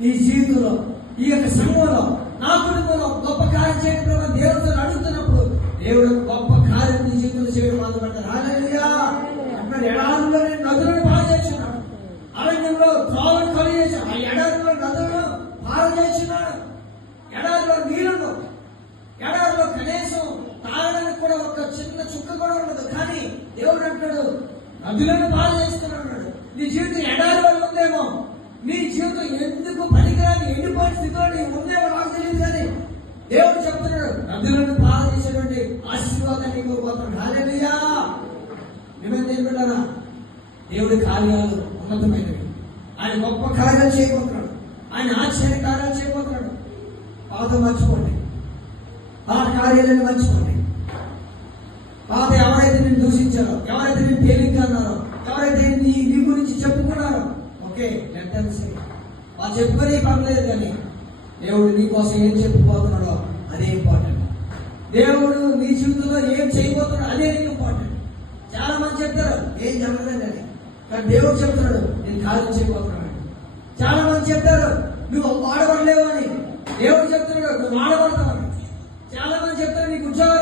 నీ జీవితంలో, ఈ యొక్క సంఘంలో, నా కుటుంబంలో గొప్ప కార్యం చేయడం దేవుడితో అడుగుతున్నప్పుడు దేవుడు గొప్ప కార్యం నీ జీవితంలో చేయడం మొదలుపెట్టారు. హల్లెలూయా. అక్కడ ఎడారుల్లో నదులను పారచేస్తున్నాడు, అరణ్యంలో త్రోవను కలిగేసాడు, ఆ ఎడారిలో నదులను పారచేస్తున్నాడు. ఎడారిలో నీళ్లను, ఎడారిలో కనీసం తాగడానికి కూడా ఒక చిన్న చుక్క కూడా ఉండదు. కానీ దేవుడు అంటాడు నదులను పారచేస్తున్నాడు. నీ జీవితం ఎడారి వల్ల ఉందేమో, నీ జీవితం ఎందుకు పనికిరాని ఎండిపోయిన స్థితిలో ఉందేమో నాకు తెలియదు, కానీ దేవుడు చెప్తున్నాడు నదులను పారచేసేటువంటి ఆశీర్వాదాన్ని నీకు పోతున్నాడు. హల్లెలూయా. మేమేం ఏంటంటారా, దేవుడి కార్యాలు ఉన్నతమైనవి. ఆయన గొప్ప కార్యాలు చేయబోతున్నాడు, ఆయన ఆశ్చర్య కార్యాలు చేయబోతున్నాడు. పాత మర్చిపోండి, ఆ కార్యాలను మర్చిపోండి. పాత ఎవరైతే నేను దూషించారో, ఎవరైతే నేను తేలిగ్గా అన్నారో, ఎవరైతే నీ గురించి చెప్పుకున్నారో, ఓకే వాళ్ళు చెప్పుకునే పర్లేదు, కానీ దేవుడు నీ కోసం ఏం చెప్పుకోతున్నాడో అదే ఇంపార్టెంట్. దేవుడు నీ జీవితంలో ఏం చేయబోతున్నాడో అదే నీకు ఇంపార్టెంట్. చాలా మంది చెప్తారు ఏం జరగదండి అని, కానీ దేవుడు చెప్తున్నాడు నేను కార్యం చేయబోతున్నాడు. చాలా మంది చెప్తారు నువ్వు వాడబడలేవు అని, దేవుడు చెప్తున్నాడు నువ్వు వాడబడతావు అని. చాలా మంది చెప్తారు నీకు ఉద్యోగం